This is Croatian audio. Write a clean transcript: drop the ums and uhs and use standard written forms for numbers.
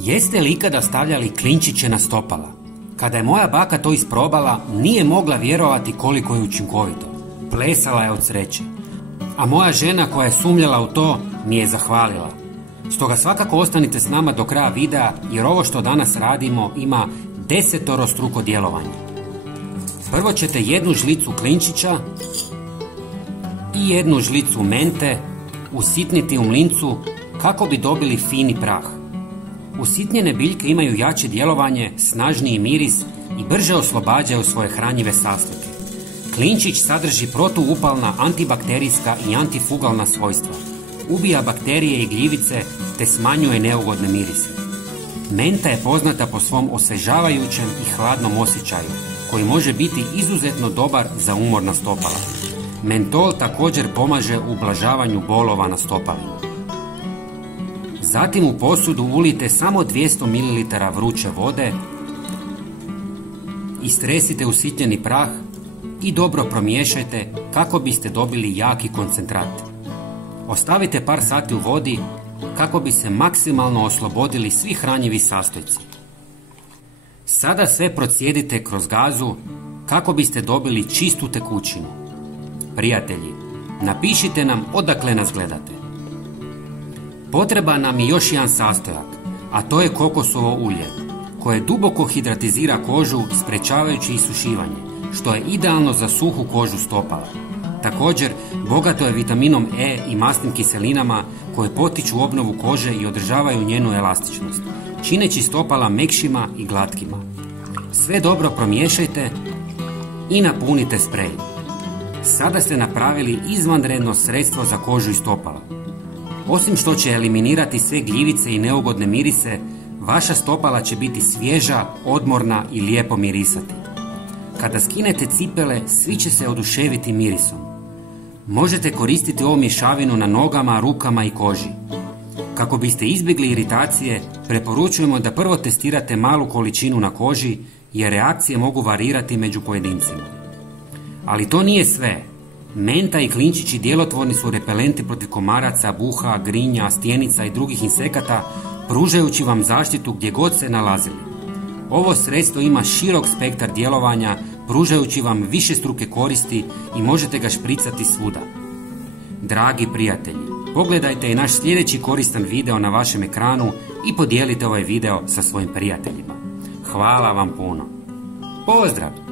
Jeste li ikada stavljali klinčiće na stopala? Kada je moja baka to isprobala, nije mogla vjerovati koliko je učinkovito. Plesala je od sreće. A moja žena koja je sumnjala u to, mi je zahvalila. Stoga svakako ostanite s nama do kraja videa, jer ovo što danas radimo ima 10-struko djelovanje. Prvo ćete jednu žlicu klinčića i jednu žlicu mente usitniti u mlincu kako bi dobili fini prah. Usitnjene biljke imaju jače djelovanje, snažniji miris i brže oslobađaju svoje hranjive sastojke. Klinčić sadrži protuupalna, antibakterijska i antifugalna svojstva. Ubija bakterije i gljivice te smanjuje neugodne mirise. Menta je poznata po svom osvežavajućem i hladnom osjećaju, koji može biti izuzetno dobar za umorna stopala. Mentol također pomaže u ublažavanju bolova na stopalima. Zatim u posudu ulijte samo 200 ml vruće vode, istresite usitnjeni prah i dobro promiješajte kako biste dobili jaki koncentrat. Ostavite par sati u vodi kako bi se maksimalno oslobodili svi hranjivi sastojci. Sada sve procijedite kroz gazu kako biste dobili čistu tekućinu. Prijatelji, napišite nam odakle nas gledate. Potreban nam je još jedan sastojak, a to je kokosovo ulje, koje duboko hidratizira kožu sprečavajući isušivanje, što je idealno za suhu kožu stopala. Također, bogato je vitaminom E i masnim kiselinama koje potiču obnovu kože i održavaju njenu elastičnost, čineći stopala mekšima i glatkima. Sve dobro promiješajte i napunite sprej. Sada ste napravili izvanredno sredstvo za kožu i stopala. Osim što će eliminirati sve gljivice i neugodne mirise, vaša stopala će biti svježa, odmorna i lijepo mirisati. Kada skinete cipele, svi će se oduševiti mirisom. Možete koristiti ovu mješavinu na nogama, rukama i koži. Kako biste izbjegli iritacije, preporučujemo da prvo testirate malu količinu na koži, jer reakcije mogu varirati među pojedincima. Ali to nije sve. Menta i klinčići djelotvorni su repelenti protiv komaraca, buha, grinja, stjenica i drugih insekata, pružajući vam zaštitu gdje god se nalazili. Ovo sredstvo ima širok spektar djelovanja, pružajući vam višestruke koristi i možete ga špricati svuda. Dragi prijatelji, pogledajte i naš sljedeći koristan video na vašem ekranu i podijelite ovaj video sa svojim prijateljima. Hvala vam puno. Pozdrav!